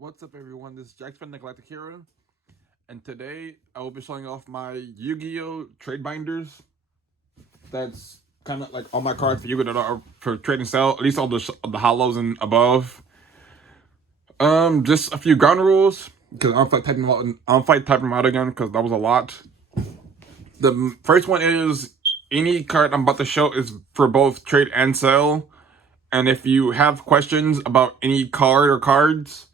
What's up, everyone? This is Jack Spin Galactic Hero, and today I will be showing off my Yu-Gi-Oh trade binders. That's kind of like all my cards for Yu-Gi-Oh that are for trade and sell, at least all the holos and above. Just a few ground rules because I don't fight typing them out again because that was a lot. The first one is any card I'm about to show is for both trade and sell, and if you have questions about any card or cards,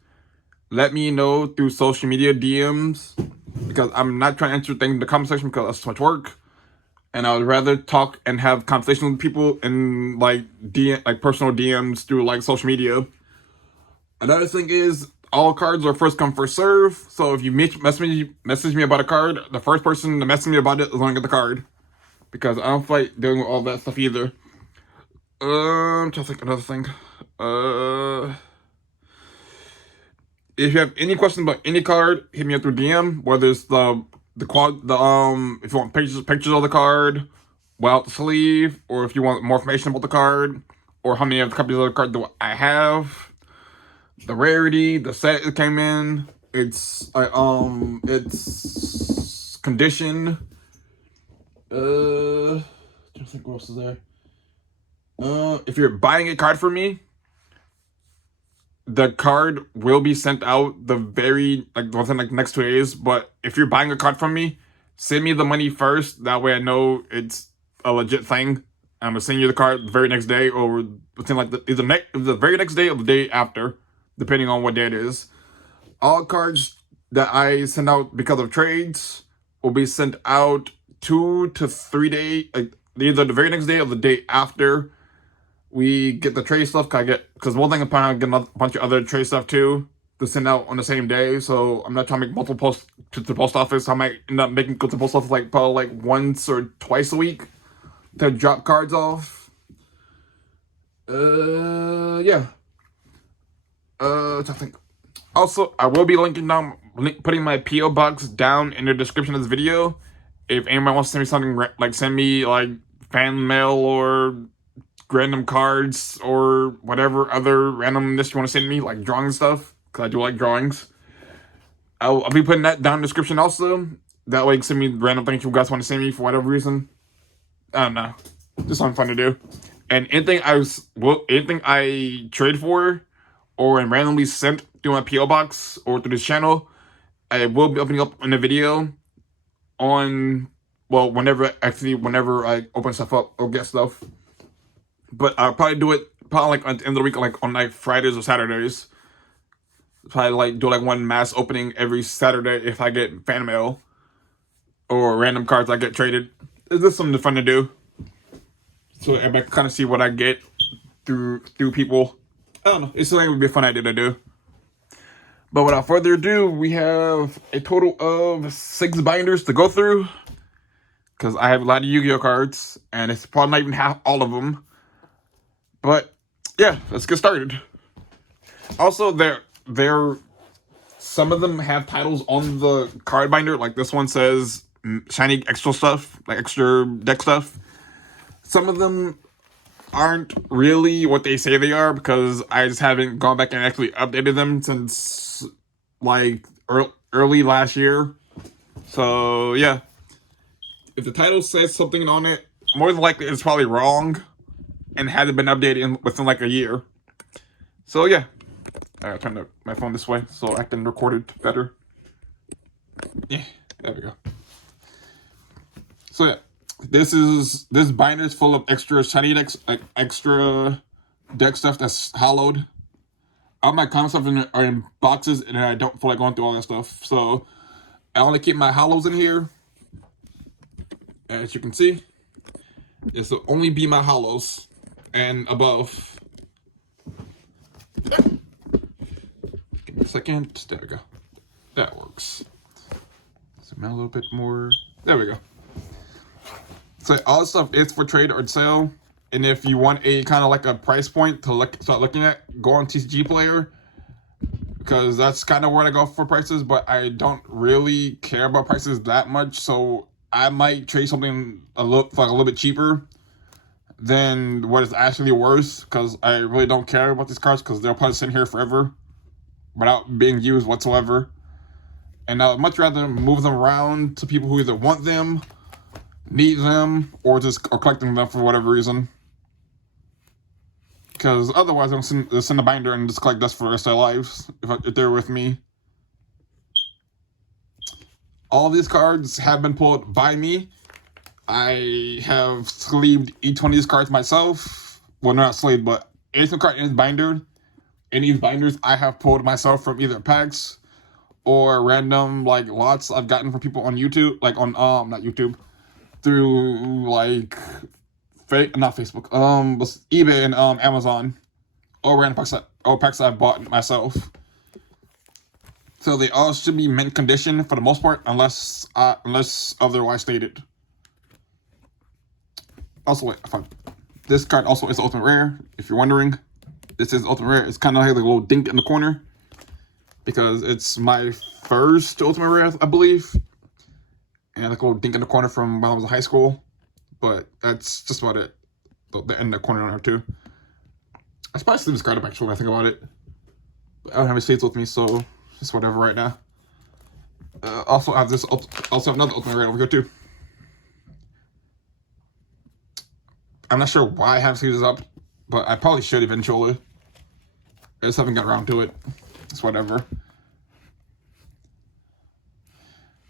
let me know through social media DMs, because I'm not trying to answer things in the comment section because that's too much work, and I would rather talk and have conversations with people in like personal DMs through like social media. Another thing is all cards are first come first serve, so if you message me about a card, the first person to message me about it is gonna get the card, because I don't like doing all that stuff either. I'm trying to think another thing. If you have any questions about any card, hit me up through DM. Whether it's if you want pictures of the card, without the sleeve, or if you want more information about the card, or how many of the copies of the card do I have, the rarity, the set it came in, it's condition. I think what else is there. If you're buying a card from me, the card will be sent out within next 2 days. But if you're buying a card from me, send me the money first. That way I know it's a legit thing. I'm gonna send you the card the very next day, or within the very next day or the day after, depending on what day it is. All cards that I send out because of trades will be sent out 2 to 3 days, either the very next day or the day after we get the trade stuff. Because one thing I'm planning on getting a bunch of other trade stuff too to send out on the same day. So I'm not trying to make multiple posts to the post office. I might end up making go to the post office probably once or twice a week to drop cards off. Yeah. I think. Also, I will be putting my PO box down in the description of this video. If anyone wants to send me something, send me fan mail or random cards or whatever other randomness you want to send me, like drawing stuff, because I do like drawings. I'll be putting that down in the description also. That way you can send me random things you guys want to send me for whatever reason. I don't know. Just something fun to do. And anything I trade for or randomly sent through my PO box or through this channel, I will be opening up in a video on, whenever I open stuff up or get stuff. But I'll probably do it at the end of the week, on Fridays or Saturdays. Probably do one mass opening every Saturday if I get fan mail or random cards I get traded. It's just something fun to do, so everybody kind of see what I get through people. I don't know. It's something that would be a fun idea to do. But without further ado, we have a total of 6 binders to go through, because I have a lot of Yu-Gi-Oh cards, and it's probably not even half all of them. But yeah, let's get started. Also, some of them have titles on the card binder. Like this one says shiny extra stuff, like extra deck stuff. Some of them aren't really what they say they are, because I just haven't gone back and actually updated them since early last year. So yeah, if the title says something on it, more than likely it's probably wrong and hasn't been updated within a year. So yeah, I'll turn my phone this way so I can record it better. Yeah, there we go. So yeah, this binder is full of extra shiny decks, extra deck stuff that's hollowed. All my common stuff are in boxes, and I don't feel like going through all that stuff. So I only keep my holos in here. As you can see, this will only be my holos and above. Give me a second. There we go. That works. Zoom out a little bit more. There we go. So all this stuff is for trade or sale. And if you want a kind of a price point to start looking at, go on TCG Player, because that's kind of where I go for prices. But I don't really care about prices that much, so I might trade something a little bit cheaper than what is actually worth, because I really don't care about these cards, because they'll probably sit here forever without being used whatsoever. And I would much rather move them around to people who either want them, need them, or collecting them for whatever reason. Because otherwise, I'm going to send a binder and just collect dust for the rest of their lives if they're with me. All of these cards have been pulled by me. I have sleeved each one of these cards myself. Well, not sleeved, but every single card in this binder, in these binders, I have pulled myself from either packs or random like lots I've gotten from people on YouTube, like on not YouTube, through like not Facebook, eBay and Amazon, or random packs that I bought myself. So they all should be mint condition for the most part, unless otherwise stated. Also, this card also is ultimate rare. If you're wondering, this is ultimate rare. It's kind of like a little dink in the corner because it's my first ultimate rare, I believe, and like a little dink in the corner from when I was in high school. But that's just about it. The end of the corner on her too. I should probably sleeve this card up actually when I think about it. But I don't have any sleeves with me, so just whatever right now. Also I have this. Also have another ultimate rare over here too. I'm not sure why I have sleeves up, but I probably should eventually. I just haven't got around to it. It's whatever.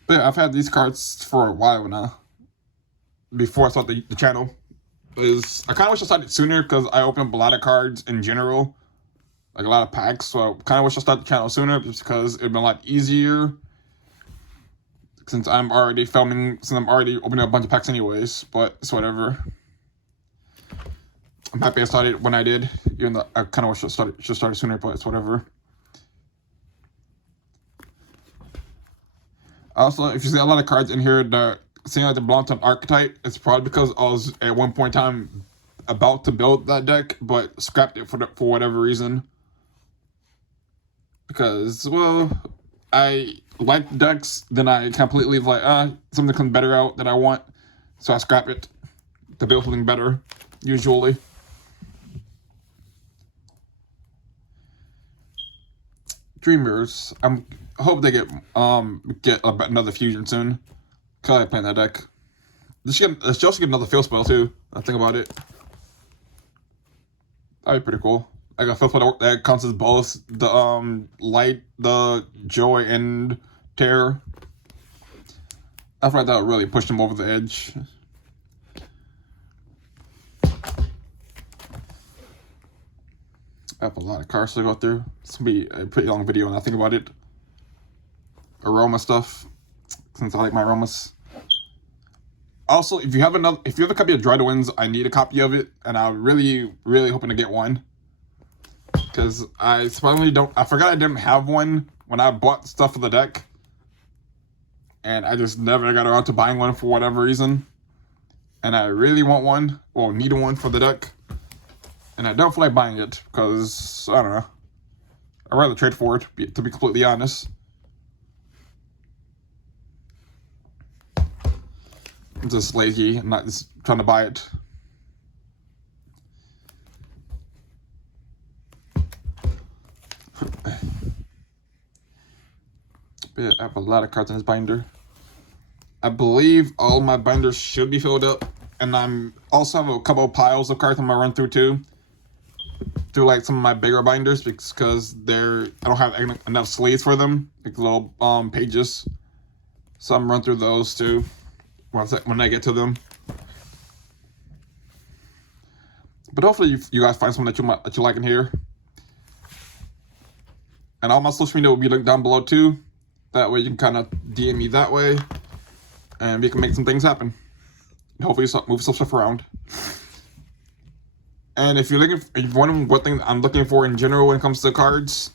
But yeah, I've had these cards for a while now. Before I started the channel. I kind of wish I started sooner because I opened up a lot of cards in general. Like a lot of packs. So I kind of wish I started the channel sooner just because it'd been a lot easier. Since I'm already filming, since I'm already opening up a bunch of packs anyways. But it's whatever. I'm happy I started when I did. Even though I kind of wish I should start sooner, but it's whatever. Also, if you see a lot of cards in here that seem like they belong to an archetype, it's probably because I was at one point in time about to build that deck, but scrapped it for whatever reason. Because, well, I like the decks, then I completely like, something comes better out that I want, so I scrap it to build something better, usually. Dreamers, I hope they get another fusion soon. Cause I like playing that deck. Let's also get another field spell too. I think about it. That'd be pretty cool. Like a field spell that counts as both the light, the joy, and terror. I feel like that would really push them over the edge. I have a lot of cards to go through. It's gonna be a pretty long video when I think about it. Aroma stuff, since I like my aromas. Also, if you have a copy of Dried Winds, I need a copy of it, and I'm really, really hoping to get one. Because I surprisingly I forgot I didn't have one when I bought stuff for the deck. And I just never got around to buying one for whatever reason. And I really want one, or need one for the deck. And I don't feel like buying it, because, I don't know. I'd rather trade for it, to be completely honest. I'm just lazy. I'm not just trying to buy it. Yeah, I have a lot of cards in this binder. I believe all my binders should be filled up. And I'm also have a couple of piles of cards I'm gonna run through too. Through like some of my bigger binders because I don't have enough sleeves for them. Like little pages. So I'm gonna run through those too. When I get to them. But hopefully you guys find something that you like in here. And all my social media will be linked down below too. That way you can kind of DM me that way. And we can make some things happen. And hopefully move some stuff around. And if you're wondering what thing I'm looking for in general when it comes to cards,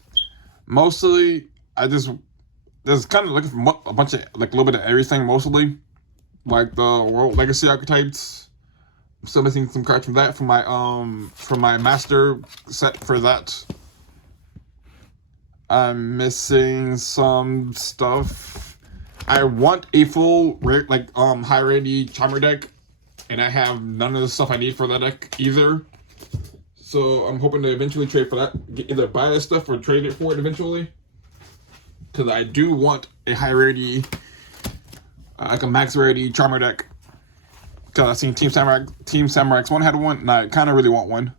mostly just kind of looking for a bunch of like a little bit of everything mostly. Like the World Legacy archetypes. I'm still missing some cards from that from my master set for that. I'm missing some stuff. I want a full high rarity Charmer deck, and I have none of the stuff I need for that deck either. So I'm hoping to eventually trade for that. Either buy that stuff or trade it for it eventually. because I do want a high rarity, like a max rarity Charmer deck. Because I've seen Team Samurai X1 had one, and I kind of really want one.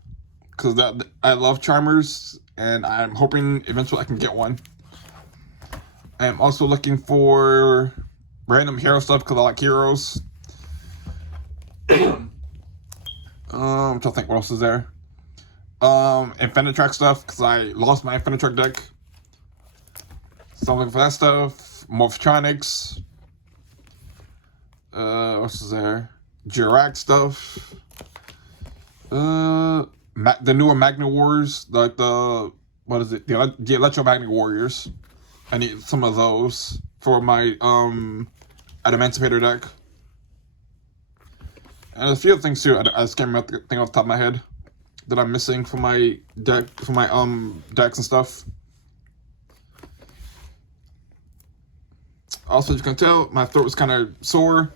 Because I love Charmers, and I'm hoping eventually I can get one. I am also looking for random hero stuff because I like heroes. I'm trying to think what else is there. Infinitrack stuff because I lost my Infinitrack deck. So I'm looking for that stuff. Morphtronics. What's there? Jirac stuff. The newer Magna Wars, like what is it? The Electromagnet Warriors. I need some of those for my Adamantipator deck. And a few things too. I just can't remember the thing off the top of my head that I'm missing for my deck, decks and stuff. Also, as you can tell, my throat was kind of sore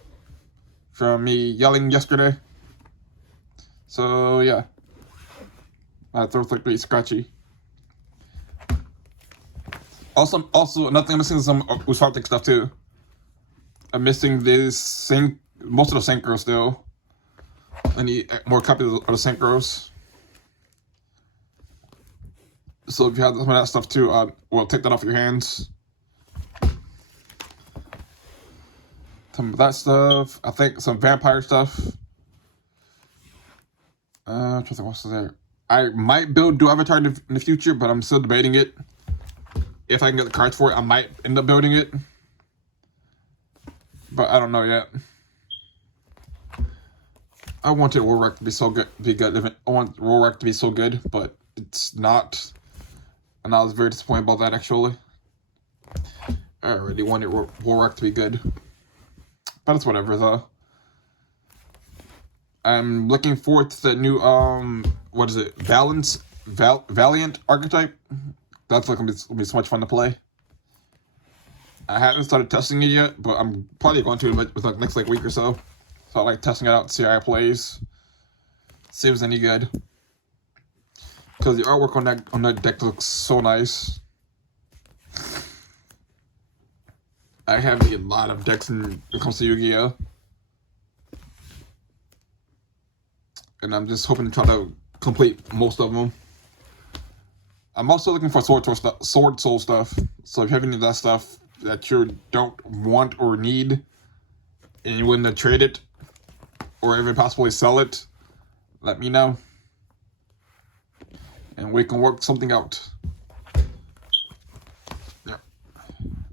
from me yelling yesterday. So yeah, my throat's like really scratchy. Also, another thing I'm missing is some Usartic stuff too. I'm missing this most of the Synchros still. I need more copies of the Synchros. So if you have some of that stuff too, well, take that off your hands. Some of that stuff. I think some vampire stuff. I'm trying to think what's there. I might build Dual Avatar in the future, but I'm still debating it. If I can get the cards for it, I might end up building it. But I don't know yet. I wanted Warwreck to be so good, I want Warwreck to be so good, but it's not. And I was very disappointed about that, actually. I really wanted Warwreck to be good. But it's whatever, though. I'm looking forward to the new, what is it? Valiant archetype. That's like gonna be so much fun to play. I haven't started testing it yet, but I'm probably going to with like next week or so. So I like testing it out, see how it plays. See if it's any good. Because the artwork on that deck looks so nice. I have a lot of decks when it comes to Yu-Gi-Oh! And I'm just hoping to try to complete most of them. I'm also looking for Sword Soul stuff. So if you have any of that stuff that you don't want or need, and you wouldn't trade it, or even possibly sell it, let me know. And we can work something out. Yeah.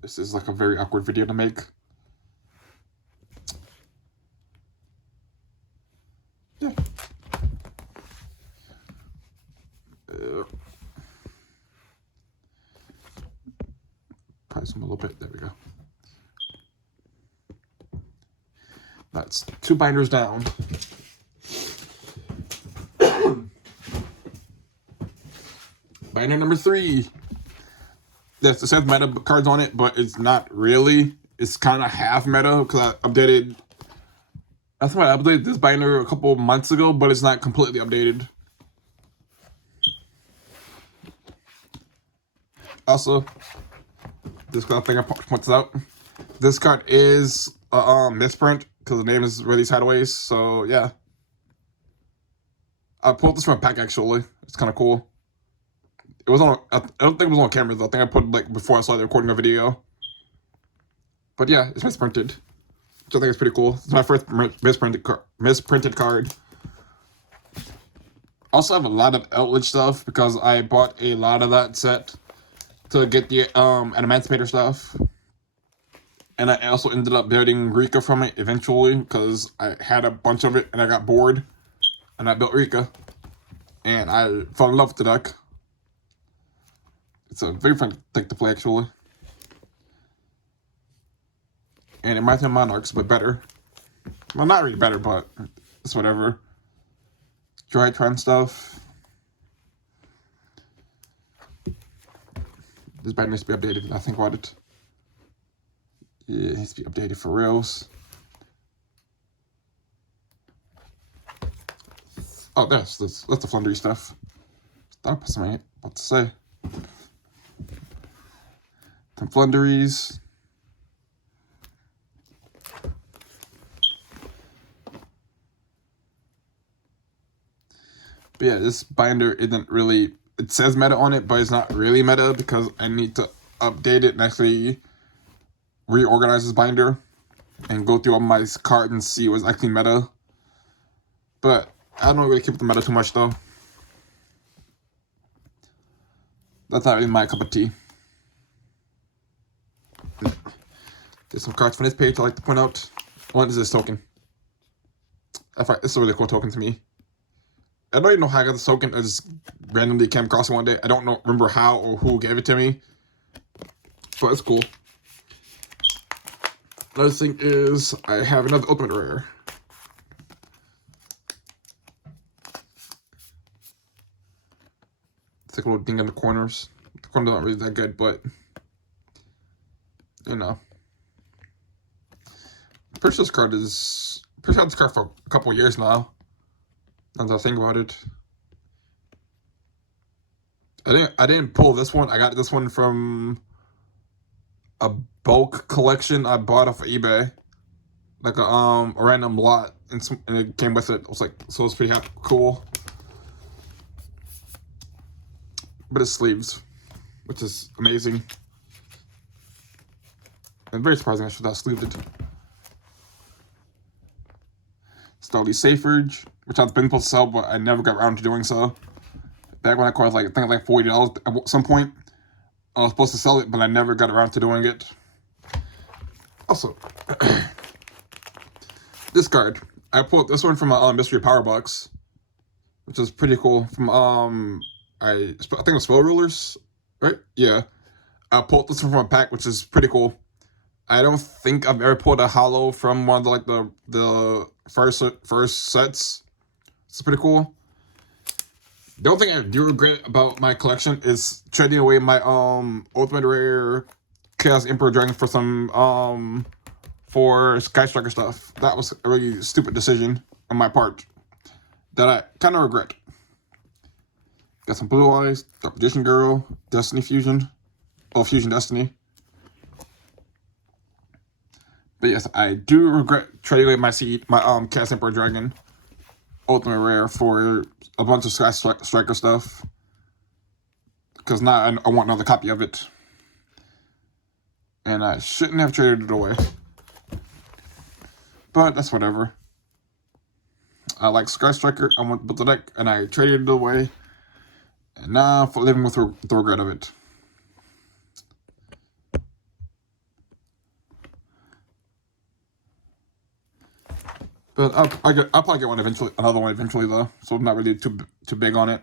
This is like a very awkward video to make. Yeah. Price them a little bit. There we go. That's 2 binders down. Binder number 3. Yes, it says meta cards on it, but it's not really. It's kind of half meta because I updated. I think I updated this binder a couple months ago, but it's not completely updated. Also, this card thing I pointed out. This card is a misprint because the name is really sideways. So yeah, I pulled this from a pack actually. It's kind of cool. It was on. I don't think it was on camera though. I think I put it like before I started recording a video. But yeah, it's misprinted, which I think is pretty cool. It's my first misprinted card. Also have a lot of Outlet stuff because I bought a lot of that set to get the Adamantipator stuff. And I also ended up building Rika from it eventually because I had a bunch of it and I got bored. And I built Rika. And I fell in love with the deck. It's a very fun deck to play actually. And it reminds me of Monarchs, but better. Well, not really better, but it's whatever. Drytron stuff. This binder needs to be updated. I think about it. Yeah, it needs to be updated for reals. Oh, that's the Flundery stuff. That was something I was about to say. some Flunderies. But yeah, this binder isn't really, it says meta on it, but it's not really meta because I need to update it and actually reorganize this binder and go through all my cards and see what's actually meta. But I don't really keep the meta too much though. That's not really my cup of tea. There's some cards from this page I like to point out. One is this token. It's a really cool token to me. I don't even know how I got this token. I just randomly came across it one day. I don't remember how or who gave it to me. But it's cool. Another thing is I have another ultimate rare. It's like a little ding in the corners. The corners aren't really that good, but you know. I'm pretty sure this card is had this card for a couple years now. Now that I think about it. I didn't pull this one. I got this one from a bulk collection I bought off of eBay. Like a random lot, and it came with it. I was like, so it's pretty cool. But it's sleeves, which is amazing. And very surprising I should have sleeved it. Starly Safurge, which I've been supposed to sell, but I never got around to doing so. Back when I cost like, I think like $40 at some point. I was supposed to sell it, but I never got around to doing it. Also, this card. I pulled this one from a mystery power box, which is pretty cool. From I think it was Spell Rulers, right? Yeah. I pulled this one from a pack, which is pretty cool. I don't think I've ever pulled a holo from one of the first sets. It's pretty cool. The only thing I do regret about my collection is trading away my ultimate rare Chaos Emperor Dragon for some for Sky Striker stuff. That was a really stupid decision on my part that I kind of regret. Got some Blue Eyes, Dark Magician Girl, Destiny Fusion, Fusion Destiny. But yes, I do regret trading away my Chaos Emperor Dragon ultimate rare for a bunch of Sky Striker stuff, because now I want another copy of it, and I shouldn't have traded it away. But that's whatever. I like Sky Striker. I want to build the deck, and I traded it away, and now I'm living with the regret of it. But I'll probably get one eventually, another one eventually though. So I'm not really too big on it.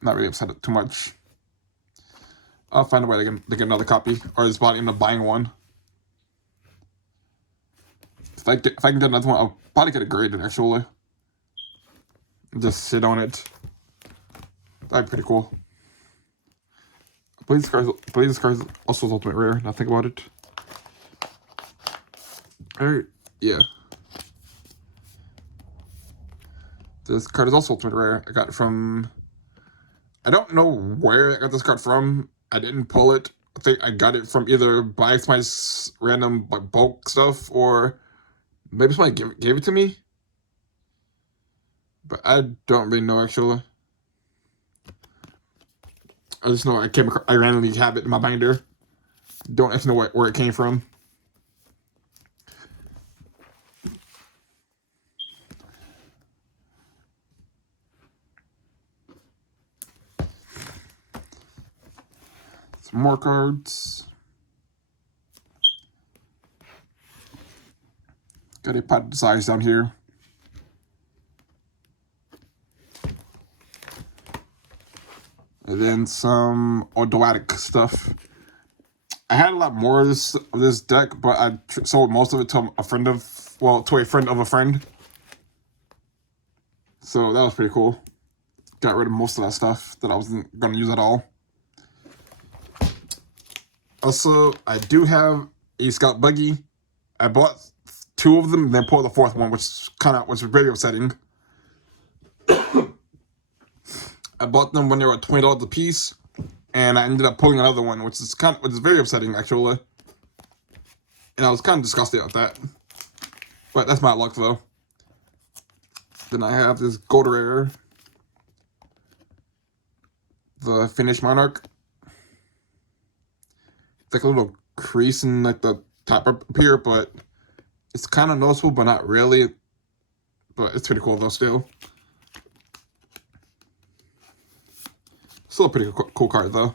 Not really upset too much. I'll find a way to get another copy, or just end up buying one. If I can get another one, I'll probably get it graded actually. Just sit on it. That'd be pretty cool. I believe this card is also ultimate rare. Now think about it. Alright, yeah. This card is also ultimate rare. I got it from, I don't know where I got this card from. I didn't pull it. I think I got it from either buying my random bulk stuff, or maybe somebody gave it to me. But I don't really know actually. I just know I randomly have it in my binder. Don't actually know where it came from. More cards. Got a pot of desires down here. And then some Odoatic stuff. I had a lot more of this deck, but I sold most of it to a friend of a friend. So that was pretty cool. Got rid of most of that stuff that I wasn't going to use at all. Also, I do have a Scout Buggy. I bought 2 of them and then pulled the 4th one, which was very upsetting. I bought them when they were $20 a piece. and I ended up pulling another one, which is very upsetting actually. And I was kind of disgusted at that. But that's my luck though. Then I have this gold rare, the Finnish Monarch. It's like a little crease in like the top up here, but it's kind of noticeable, but not really. But it's pretty cool though still. Still a pretty cool card though.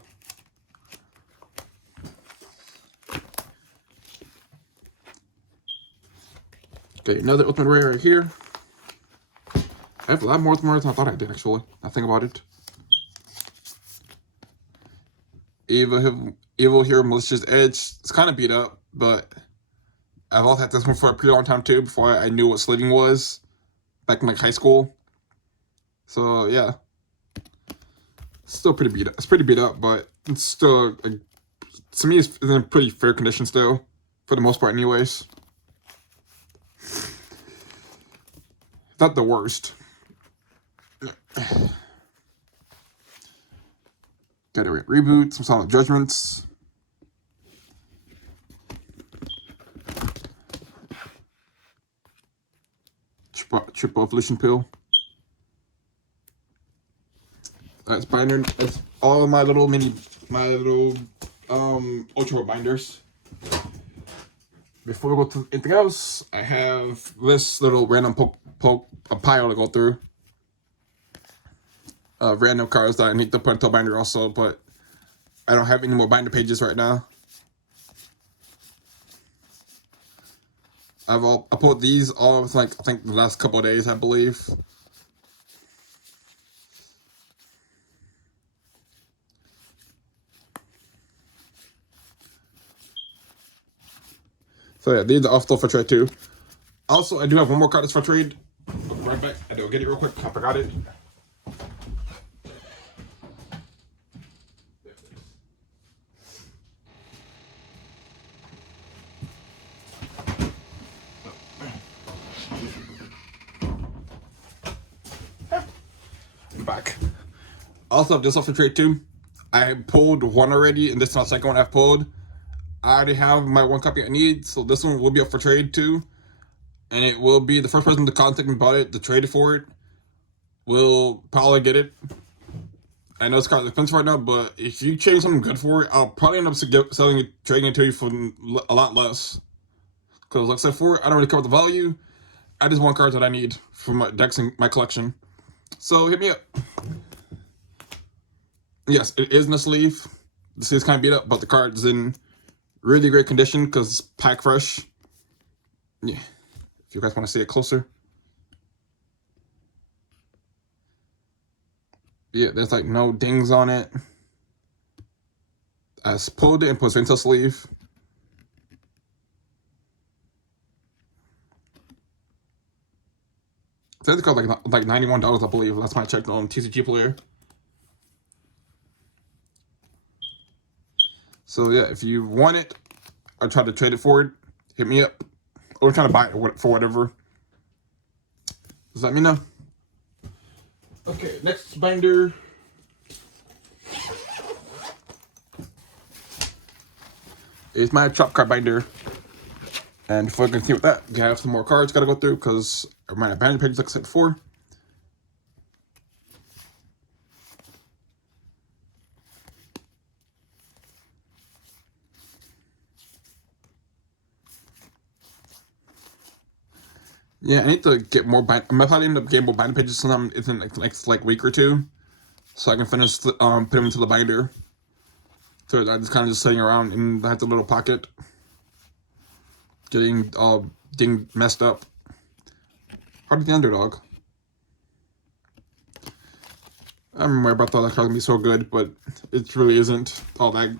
Okay, another ultimate rare right here. I have a lot more ultimate than I thought I did actually. I think about it. Evil Hero Malicious Edge. It's kind of beat up, but I've also had this one for a pretty long time too, before I knew what slitting was, back in like high school. So yeah, still pretty beat up. It's pretty beat up, but it's still, like, to me, it's in pretty fair condition still, for the most part, anyways. Not the worst. Gotta reboot, some Solid Judgments. Triple Evolution Pill. That's binder. That's all of my little ultra binders. Before we go to anything else, I have this little random pile to go through. Random cards that I need to put into a binder also, but I don't have any more binder pages right now. I pulled these all with, like, I think the last couple of days, I believe. So yeah, these are all still for trade too. Also, I do have one more card that's for trade. I'll be right back. I do get it real quick. I forgot it. Back. Also, have this off for trade too. I pulled one already, and this is my second one I've pulled. I already have my one copy I need, so this one will be up for trade too. And it will be the first person to contact me about it, to trade for it, will probably get it. I know it's kind of expensive right now, but if you trade something good for it, I'll probably end up selling it, trading it to you for a lot less. Because like I said before, I don't really cover the value. I just want cards that I need for my decks and my collection. So hit me up. Yes, it is in the sleeve. The sleeve's kind of beat up, but the card's in really great condition because it's pack fresh. Yeah, if you guys want to see it closer. Yeah, there's like no dings on it. I pulled it and put it into the sleeve. I think it cost like $91, I believe. Last time I checked on TCG Player. So yeah, if you want it, or try to trade it for it, hit me up. Or trying to buy it for whatever. Just let me know. Okay, next binder. Is my Chop card binder. And before I continue with that, we have some more cards gotta go through because I ran a binder page like I said before. Yeah, I need to get more binder. I'm probably end up getting more binder pages sometime in the next like week or two, so I can finish put them into the binder. So I'm just kind of just sitting around in the little pocket, getting messed up. Hard the Underdog. I remember I thought that card would be so good, but it really isn't all that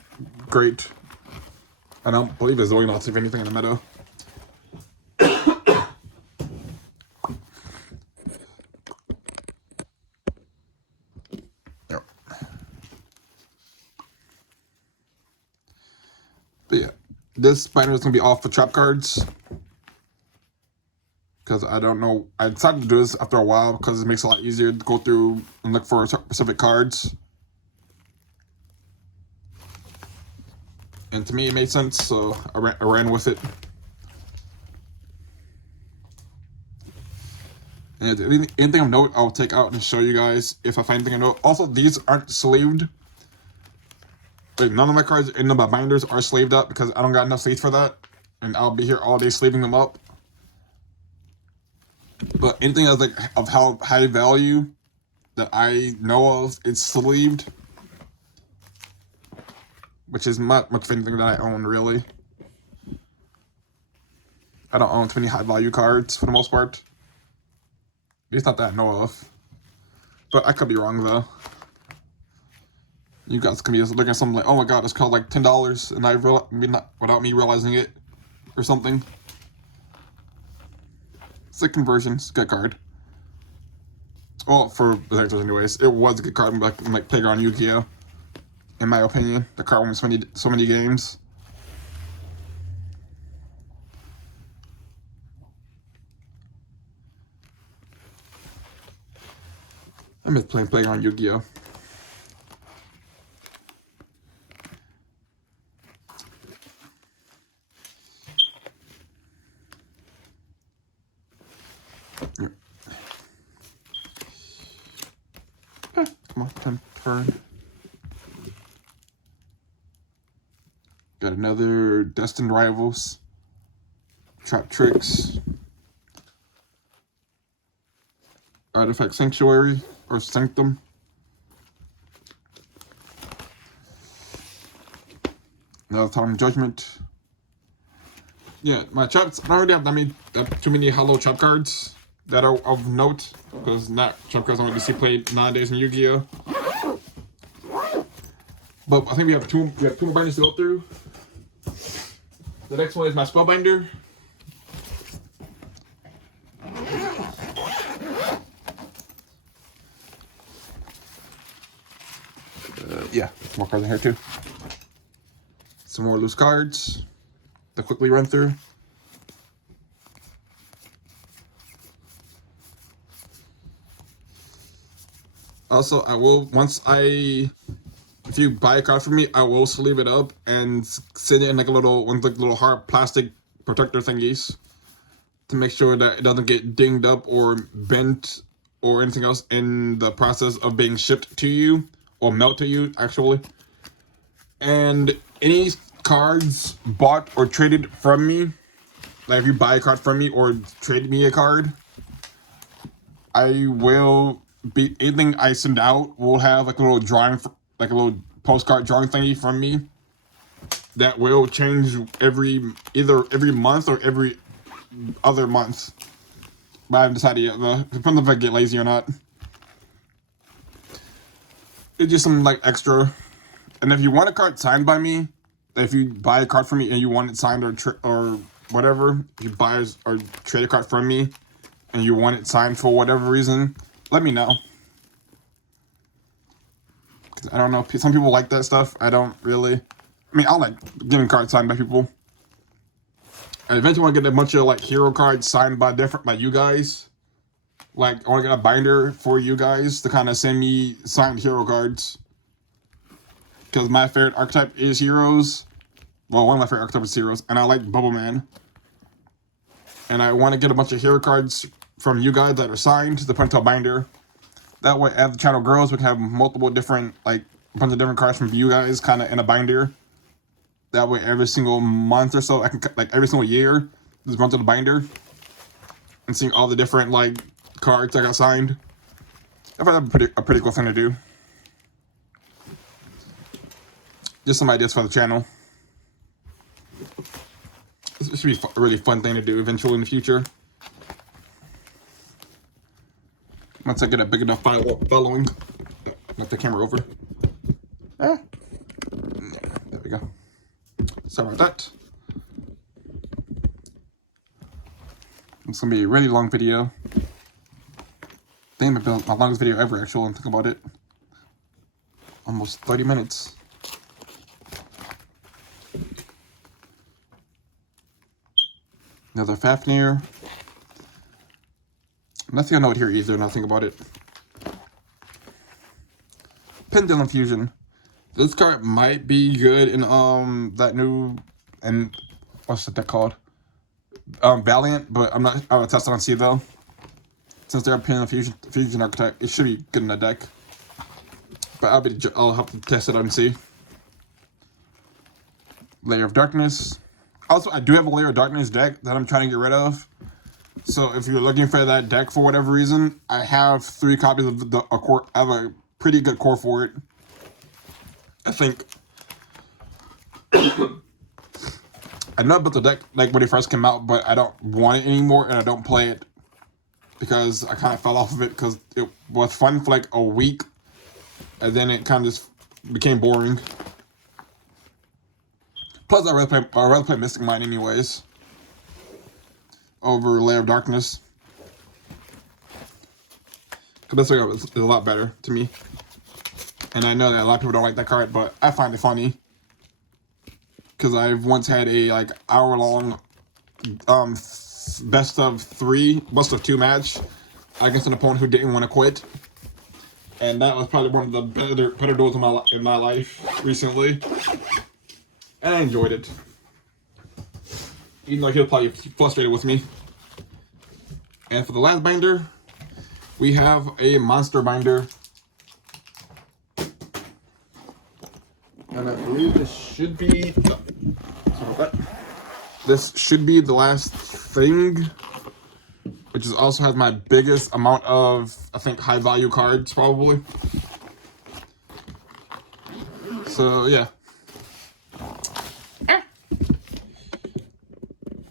great. I don't believe there's really not anything in the meta. But yeah, this binder is going to be off for trap cards. Because I don't know, I decided to do this after a while because it makes it a lot easier to go through and look for specific cards. And to me, it made sense, so I ran with it. And anything of note, I'll take out and show you guys if I find anything of note. Also, these aren't sleeved. Like, none of my cards in my binders are sleeved up because I don't got enough sleeves for that. And I'll be here all day sleeving them up. But anything that's like of how high value that I know of, it's sleeved. Which is not much of anything that I own, really. I don't own too many high value cards for the most part. It's not that I know of. But I could be wrong, though. You guys could be looking at something like, oh my god, it's called like $10, and without me realizing it, or something. It's like conversions, good card. Well, for the actors anyways, it was a good card in like Playground Yu-Gi-Oh! In my opinion, the card won so many games. I miss playing Playground Yu-Gi-Oh! Come on, turn. Got another Destined Rivals. Trap Tricks. Artifact Sanctuary, or Sanctum. Another Time Judgment. Yeah, my traps, I don't really have too many holo trap cards that are of note, because not trap cards I don't really see played nowadays in Yu-Gi-Oh! But I think we have two more binders to go through. The next one is my Spellbinder. Yeah, some more cards in here too. Some more loose cards to quickly run through. Also, I will, if you buy a card from me, I will sleeve it up and send it in like one of the little hard plastic protector thingies to make sure that it doesn't get dinged up or bent or anything else in the process of being shipped to you, or mailed to you, actually. And any cards bought or traded from me, like if you buy a card from me or trade me a card, anything I send out will have like a little drawing, like a little postcard drawing thingy from me that will change either every month or every other month. But I haven't decided yet, though. Depends if I get lazy or not. It's just something like extra. And if you want a card signed by me, if you buy a card from me and you want it signed or whatever, if you buy or trade a card from me and you want it signed for whatever reason, let me know. Cause I don't know, some people like that stuff. I don't really. I mean, I like getting cards signed by people. I eventually want to get a bunch of like hero cards signed by you guys. Like, I want to get a binder for you guys to kind of send me signed hero cards. Because my favorite archetype is heroes. Well, one of my favorite archetypes is heroes. And I like Bubble Man. And I want to get a bunch of hero cards from you guys that are signed to put into a binder. That way, as the channel grows, we can have multiple different, like, a bunch of different cards from you guys kind of in a binder. That way, every single month or so, I can, like, every single year, just run to the binder and seeing all the different, like, cards I got signed. I thought that'd be a pretty cool thing to do. Just some ideas for the channel. This should be a really fun thing to do eventually in the future. Once I get a big enough following. Knock the camera over. There we go. Sorry about that. It's gonna be a really long video. I think it's my longest video ever, actually, and think about it. Almost 30 minutes. Another Fafnir. Nothing I know here either, nothing about it. Pendulum Fusion. This card might be good in that new, and what's the deck called? Valiant, but I'm not. I would test it on Slidell. Since they're Pendulum Fusion Architect, it should be good in the deck. But I'll have to test it out and see. Layer of Darkness. Also, I do have a Layer of Darkness deck that I'm trying to get rid of. So if you're looking for that deck for whatever reason, I have 3 copies of I have a pretty good core for it. I think. I know about the deck like when it first came out, but I don't want it anymore, and I don't play it because I kind of fell off of it because it was fun for like a week, and then it kind of just became boring. Plus, I rather play Mystic Mine anyways over Layer of Darkness. Because Mystic Mine is a lot better to me. And I know that a lot of people don't like that card, but I find it funny. Because I've once had a like hour-long best of 2 match against an opponent who didn't want to quit. And that was probably one of the better duels in my life recently. And I enjoyed it. Even though he was probably frustrated with me. And for the last binder, we have a monster binder. And I believe this should be... This should be the last thing. Which also has my biggest amount of, I think, high value cards, probably. So, yeah.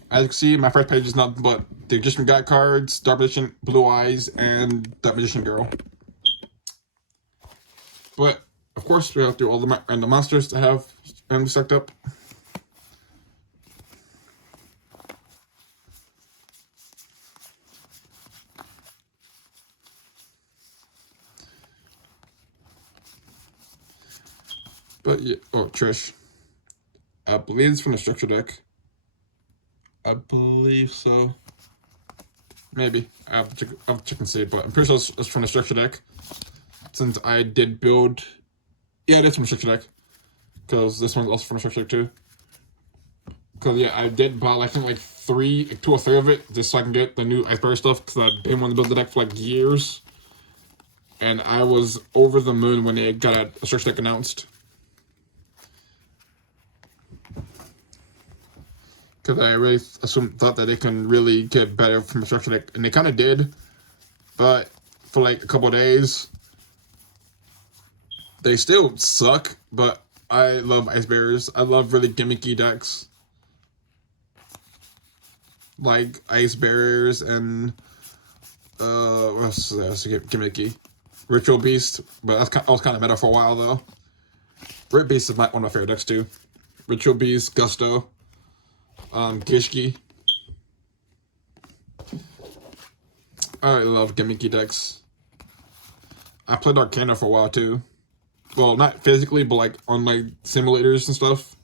As you can see, my first page is nothing but the Magician God cards, Dark Magician, Blue Eyes, and Dark Magician Girl. But, of course, we have to do all the random monsters to have them sucked up. But, yeah, oh, Trish. I believe it's from the structure deck. I believe so. Maybe. I have to check and see, but I'm pretty sure it's from the structure deck. Since I did build... Yeah, it is from the structure deck. Because this one's also from the structure deck too. Because, yeah, I did buy, I think, like 2 or 3 of it, just so I can get the new Iceberg stuff, because I've been wanting to build the deck for, like, years. And I was over the moon when they got a structure deck announced. Because I really thought that they can really get better from the structure deck, and they kind of did, but for like a couple of days, they still suck. But I love Ice Bears. I love really gimmicky decks, like Ice Bears and what else is gimmicky? Ritual Beast, but that was kind of meta for a while though. Rip Beast is one of my favorite decks too. Ritual Beast, Gusto. Kishki. I love gimmicky decks. I played Arcana for a while too. Well, not physically, but like on like simulators and stuff.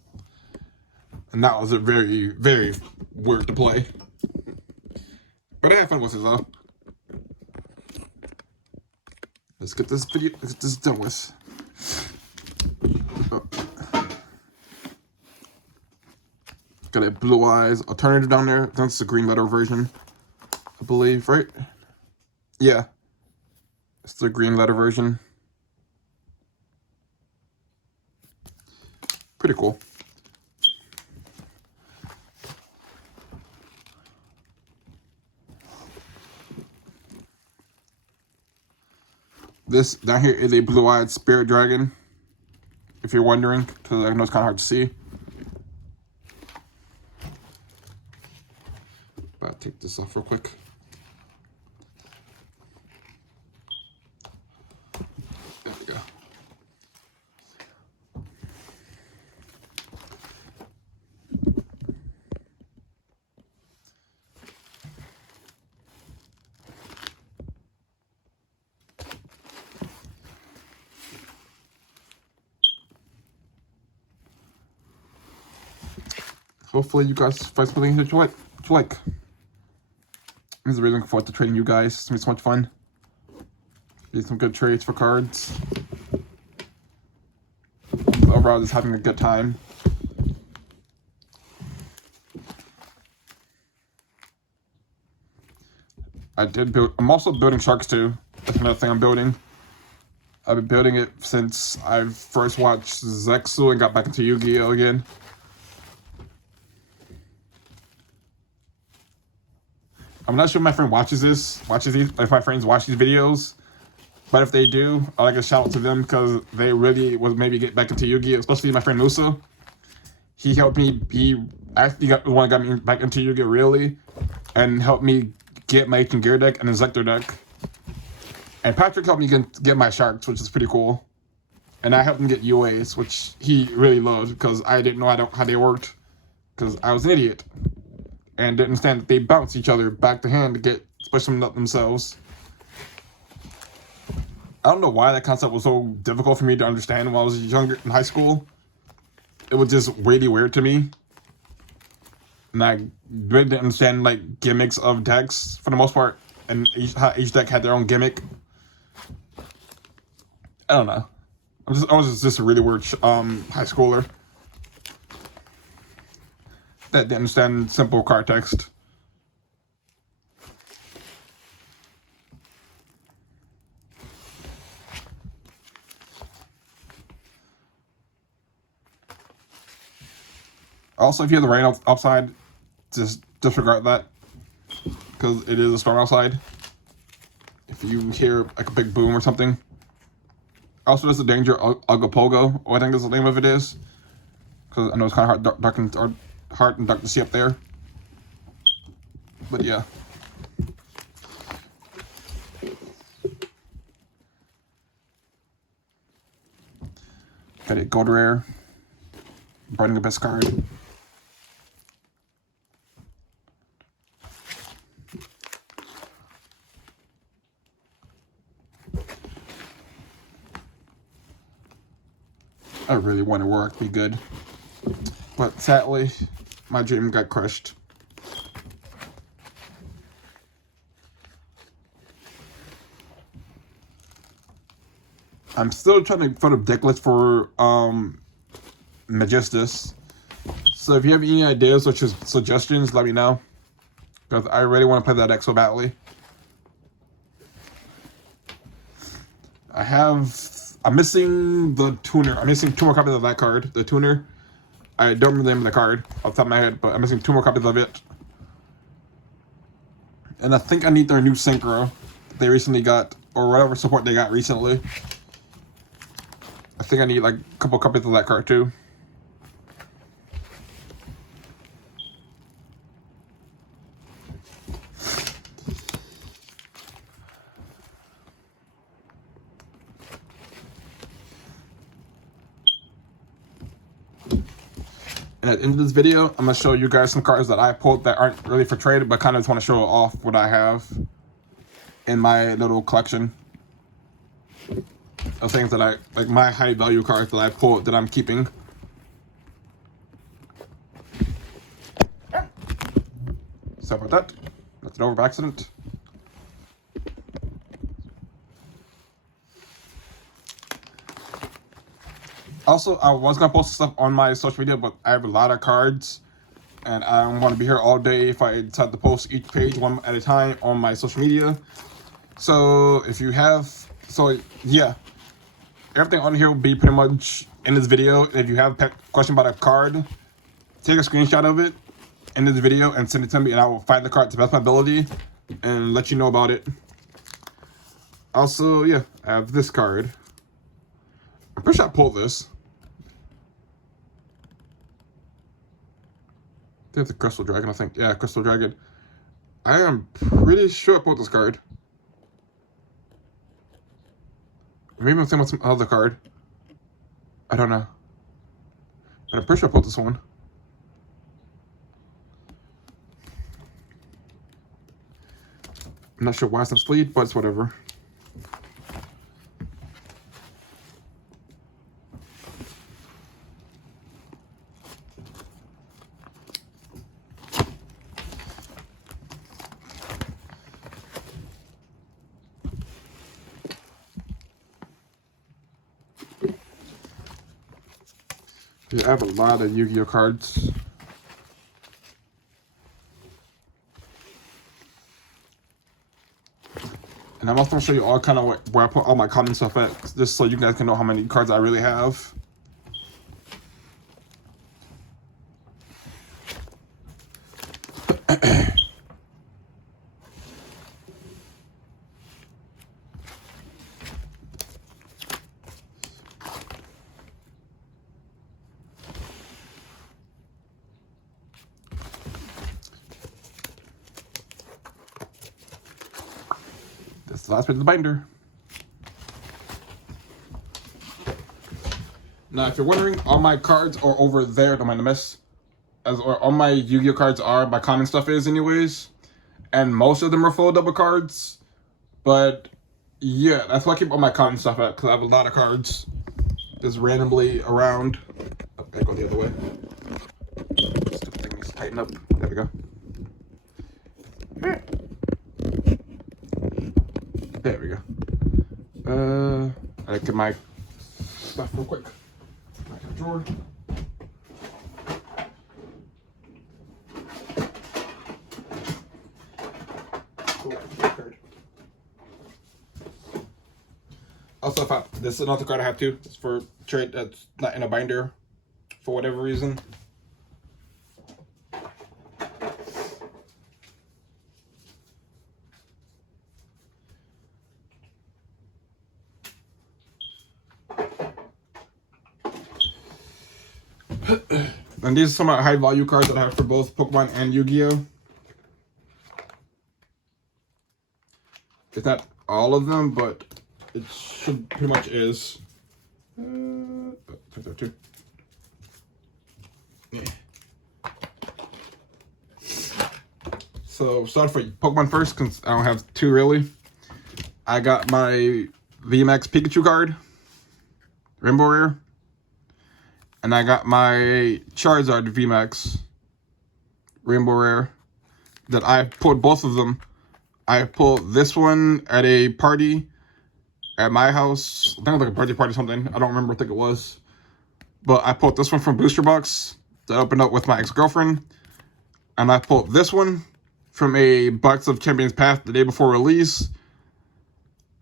And that was a very, very weird to play. But I had fun with it though. Let's get this done with. Oh. Got a Blue Eyes alternative down there. That's the green letter version, I believe, right? Yeah. It's the green letter version. Pretty cool. This down here is a blue-eyed spirit dragon, if you're wondering, because I know it's kind of hard to see. I'll take this off real quick. There we go. Hopefully you guys find something that you like. I'm really looking forward to trading you guys. It's gonna be so much fun. Get some good trades for cards. overall just having a good time. I'm also building sharks too. That's another thing I'm building. I've been building it since I first watched Zexu and got back into Yu-Gi-Oh again. I'm not sure if my friend if my friends watch these videos, but if they do, I'd like to shout out to them because they really was maybe get back into Yu-Gi-Oh, especially my friend Musa. He helped me. He actually got me back into Yu-Gi-Oh really, and helped me get my Ancient Gear deck and the Zector deck. And Patrick helped me get my sharks, which is pretty cool. And I helped him get UAs, which he really loved because I didn't know how they worked because I was an idiot and didn't understand that they bounce each other back to hand to get push them up themselves. I don't know why that concept was so difficult for me to understand when I was younger in high school. It was just really weird to me. And I really didn't understand like gimmicks of decks for the most part, and how each deck had their own gimmick. I don't know. I was just a really weird high schooler that didn't understand simple card text. Also, if you have the rain outside, just disregard that because it is a storm outside. If you hear like a big boom or something. Also, there's a danger Agapogo, or I think is the name of it is, because I know it's kind of hard and dark to see up there. But yeah. Got a gold rare. Brightening Abyss card. I really want to work, be good. But sadly, my dream got crushed. I'm still trying to find a deck list for Magistus. So if you have any ideas or suggestions, let me know. Because I really want to play that deck so badly. I'm missing the tuner. I'm missing 2 more copies of that card. The tuner. I don't remember the name of the card off the top of my head, but I'm missing 2 more copies of it. And I think I need their new synchro that they recently got, or whatever support they got recently. I think I need like a couple copies of that card too. And at the end of this video, I'm going to show you guys some cards that I pulled that aren't really for trade, but kind of just want to show off what I have in my little collection of things that like my high value cards that I pulled that I'm keeping. Sorry about that. That's it over by accident. Also, I was going to post stuff on my social media, but I have a lot of cards, and I don't want to be here all day if I decide to post each page one at a time on my social media. So, yeah, everything on here will be pretty much in this video. If you have a question about a card, take a screenshot of it in this video and send it to me, and I will find the card to the best of my ability and let you know about it. Also, yeah, I have this card. I'm pretty sure I pulled this. I think it's a Crystal Dragon, I think. Yeah, Crystal Dragon. I am pretty sure I pulled this card. Maybe I'm thinking about some other card. I don't know. But I'm pretty sure I pulled this one. I'm not sure why it's not sleeved, but it's whatever. Yeah, I have a lot of Yu-Gi-Oh cards. And I'm also going to show you all kind of where I put all my common stuff at, just so you guys can know how many cards I really have. This is the last page of the binder. Now, if you're wondering, all my cards are over there. Don't mind the mess. All my Yu-Gi-Oh cards are. My common stuff is, anyways. And most of them are full double cards. But yeah, that's why I keep all my common stuff at, because I have a lot of cards just randomly around. Oh, I go the other way. Stupid thing needs to tighten up. There we go. There we go. I get my stuff real quick. Back in the drawer. Also, this is another card I have too. It's for trade that's not in a binder for whatever reason. And these are some high value cards that I have for both Pokemon and Yu-Gi-Oh! It's not all of them, but it should pretty much is. Yeah. So start for Pokemon first, because I don't have two really. I got my VMAX Pikachu card, Rainbow Rare. And I got my Charizard VMAX Rainbow Rare that I pulled both of them. I pulled this one at a party at my house. I think it was like a birthday party or something. I don't remember what I think it was. But I pulled this one from Booster Box that I opened up with my ex-girlfriend. And I pulled this one from a box of Champions Path the day before release.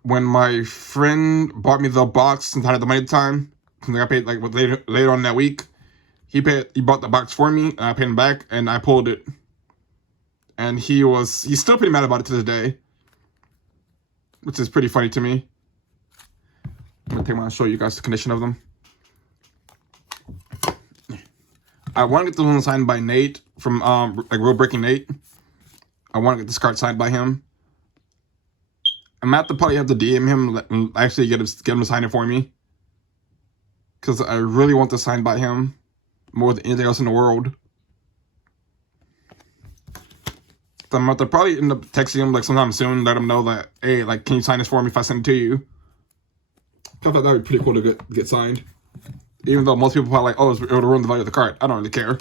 When my friend bought me the box since I had the money at the time. I paid like later on that week. He bought the box for me, and I paid him back, and I pulled it. And he's still pretty mad about it to this day, which is pretty funny to me. I'm gonna take one and show you guys the condition of them. I want to get this one signed by Nate from like Real Breaking Nate. I want to get this card signed by him. I'm at the probably have to DM him and actually get him to sign it for me. Because I really want this signed by him more than anything else in the world. So I'm about to probably end up texting him like sometime soon, let him know that, hey, like, can you sign this for me if I send it to you? I thought that would be pretty cool to get signed. Even though most people probably like, oh, it would ruin the value of the card. I don't really care.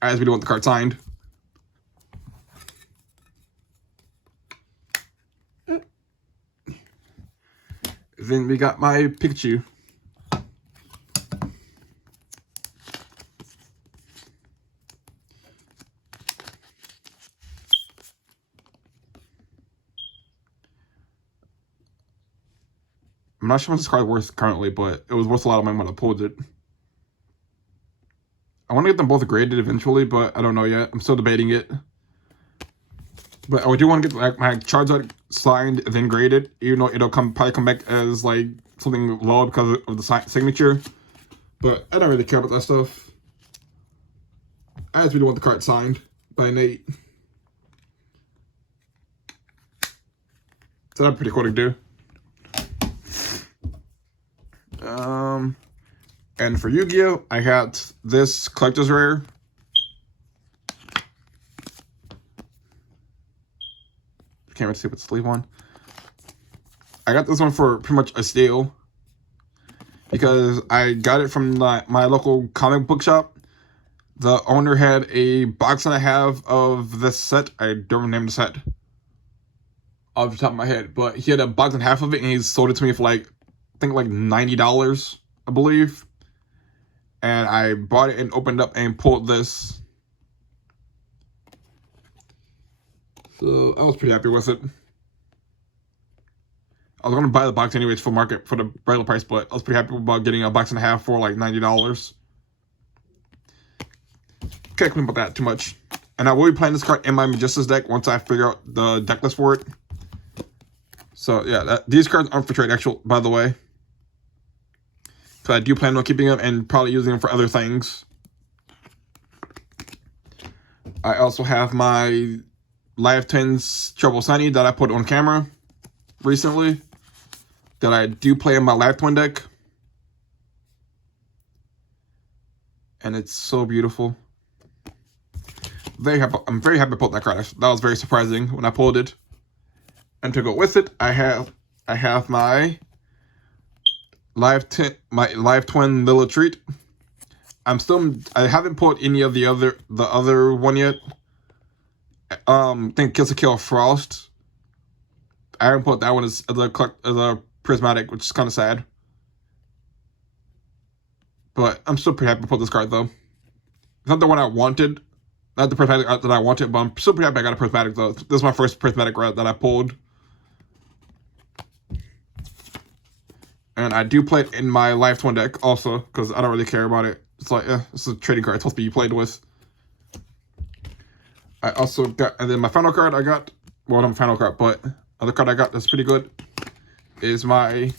I just really want the card signed. Then we got my Pikachu. I'm not sure what this card is worth currently, but it was worth a lot of money when I pulled it. I want to get them both graded eventually, but I don't know yet. I'm still debating it. But I do want to get my Charizard signed and then graded, even though it'll probably come back as like something low because of the signature. But I don't really care about that stuff. I just really want the card signed by Nate. So that's pretty cool to do. And for Yu-Gi-Oh, I got this collector's rare. Can't really see what sleeve on. I got this one for pretty much a steal because I got it from my local comic book shop. The owner had a box and a half of this set. I don't remember the set off the top of my head, but he had a box and a half of it, and he sold it to me for like, I think like $90, I believe. and I bought it and opened up and pulled this. So I was pretty happy with it. I was gonna buy the box anyways for market for the regular price, but I was pretty happy about getting a box and a half for like $90. Can't complain about that too much. And I will be playing this card in my Magistus deck once I figure out the deck list for it. So yeah, these cards aren't for trade, actual, by the way. So I do plan on keeping them and probably using them for other things. I also have my Live Twins Trouble Sunny that I put on camera recently, that I do play in my Live Twin deck. And it's so beautiful. I'm very happy to pull that card. That was very surprising when I pulled it. And to go with it, I have my Live Twin Little Treat. I haven't pulled any of the other one yet. I think Kill to Kill Frost. I haven't pulled that one as a Prismatic, which is kind of sad. But I'm still pretty happy to pull this card though. It's not the one I wanted. Not the Prismatic that I wanted, but I'm still pretty happy I got a Prismatic though. This is my first Prismatic red that I pulled. And I do play it in my Live Twin deck also, because I don't really care about it. It's like, it's a trading card. It's supposed to be played with. I also got, and then my final card I got, well, not my final card, but other card I got that's pretty good is my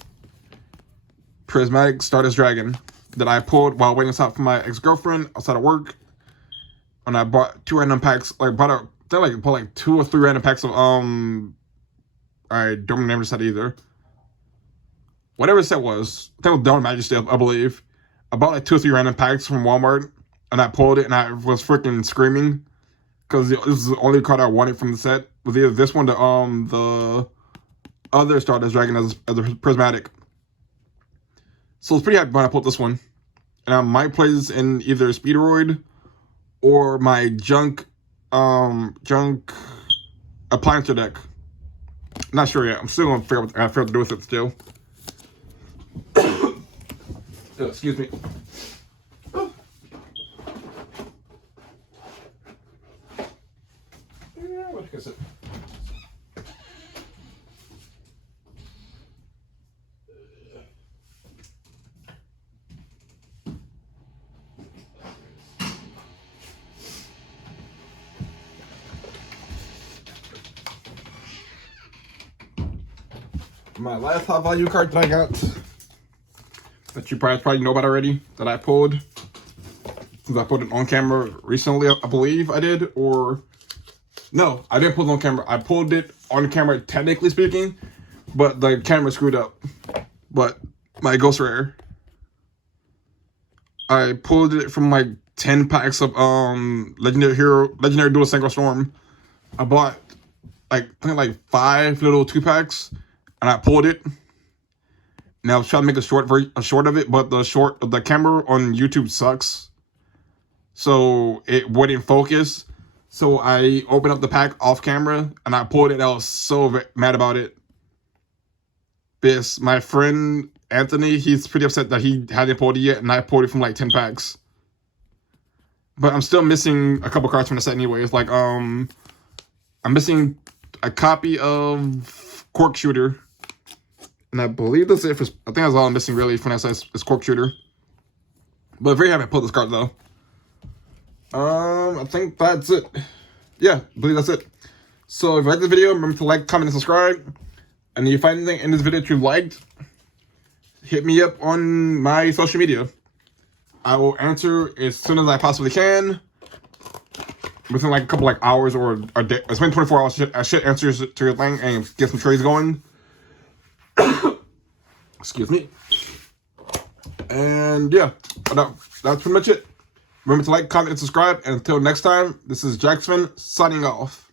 Prismatic Stardust Dragon that I pulled while waiting outside for my ex-girlfriend outside of work. And I bought 2 random packs, I bought like 2 or 3 random packs of, I don't remember the set either. Whatever the set was, I think it was Dawn Majesty, I believe. I bought like 2 or 3 random packs from Walmart, and I pulled it, and I was freaking screaming, because this is the only card I wanted from the set. It was either this one, the other Stardust Dragon as a Prismatic. So I was pretty happy when I pulled this one. And I might play this in either Speedroid or my junk appliance deck. Not sure yet. I'm still gonna figure out what I have to do with it still. Oh, excuse me. What is it? My last high value card that I got, that you probably know about already, that I pulled, since I put it on camera recently, I believe I did, or, no, I didn't pull it on camera, I pulled it on camera technically speaking, but the camera screwed up. But my Ghost Rare, I pulled it from like 10 packs of Legendary Dual Single Storm. I bought like, I think like 5 little 2-packs, and I pulled it. Now I was trying to make a short of it, but the camera on YouTube sucks, so it wouldn't focus. So I opened up the pack off camera and I pulled it. I was so mad about it. Because my friend Anthony, he's pretty upset that he hadn't pulled it yet, and I pulled it from like 10 packs. But I'm still missing a couple cards from the set anyways. Like I'm missing a copy of Cork Shooter. And I believe that's it for, I think that's all I'm missing really from that set is Cork Shooter. But very happy to pull this card though. I think that's it. Yeah, I believe that's it. So if you like the video, remember to like, comment, and subscribe. And if you find anything in this video that you liked, hit me up on my social media. I will answer as soon as I possibly can. Within like a couple like hours or a day. It's been 24 hours. I should answer to your thing and get some trades going. Excuse me. And yeah, that's pretty much it. Remember to like, comment, and subscribe. And until next time, this is Jackson signing off.